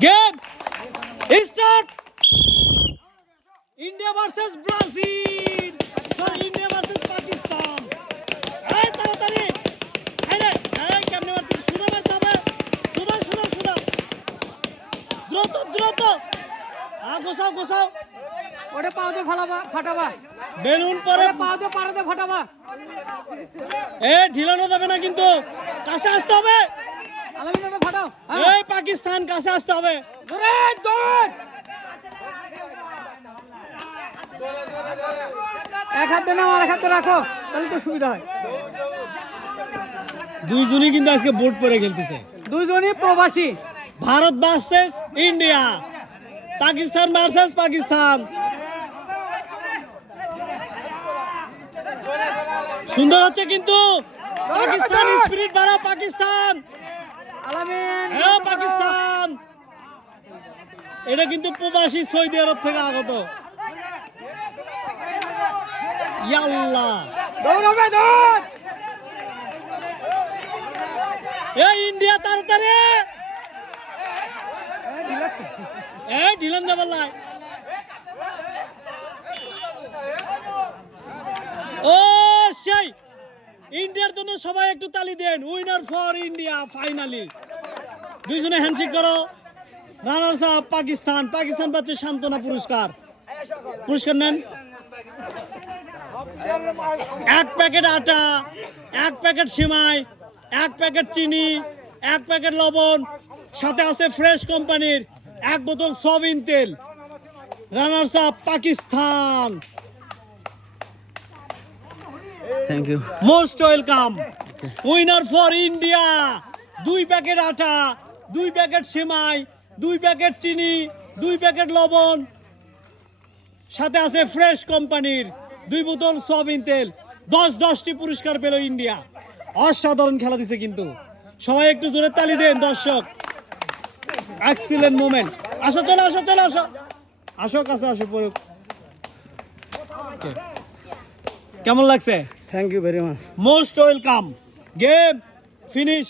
Game start. India versus Brazil. Sorry, India versus Pakistan. এই তাড়াতাড়ি। এই রে, এই কেমনে মারছিস? সুদা মারতে হবে। সুদা। দ্রুত। গোছাও। ওটা পাও দিয়ে ফাটাবা বেলুন পরে পাও দিয়ে পাড়াতে ফাটাবা। ঢিলানো যাবে না কিন্তু। কাছে আসতে হবে। আলামিন ফাটাও। এই পাকিস্তান কাছে আসতে হবে। দৌড় এক হাতে নাও আর এক হাতে রাখো, তাহলে তো সুবিধা হয়। দুইজনই কিন্তু আজকে বোর্ড পরে খেলতেছে। দুইজনই প্রবাসী। Bharat versus India, Pakistan versus Pakistan. সুন্দর হচ্ছে কিন্তু। পাকিস্তান স্পিরিট বাড়াও পাকিস্তান। আলামিন পাকিস্তান। এটা কিন্তু প্রবাসী সৌদি আরব থেকে আগত। ইয়াল্লাহ দৌড়াবে দৌড়। এই ইন্ডিয়া তাড়াতাড়ি। ঢিলান যাবার লাই। ও সেই ইন্ডিয়ার জন্য সবাই একটু তালি দেন। Winner for India finally. দুইজনে হ্যান্ডশেক করো। রানার্স আপ পাকিস্তান পাচ্ছে সান্ত্বনা পুরস্কার নেন। এক প্যাকেট আটা, এক প্যাকেট সিমাই, এক প্যাকেট চিনি, এক প্যাকেট লবণ, সাথে আছে ফ্রেশ কোম্পানির এক বোতল সয়াবিন তেল। Runners up Pakistan. Thank you. Most welcome. Winner for India. 2 packet আটা, 2 প্যাকেট সিমাই, 2 প্যাকেট চিনি, 2 প্যাকেট লবণ, সাথে আছে ফ্রেশ কোম্পানির 2 বোতল সয়াবিন তেল। 10টি পুরস্কার পেল ইন্ডিয়া। অসাধারণ খেলা দিছে কিন্তু। সবাই একটু জোরে তালি দেন দর্শক। Excellent moment. চলো আসো কাছে আসো পড়ুক। কেমন লাগছে? Thank you very much. Most welcome. Game finish.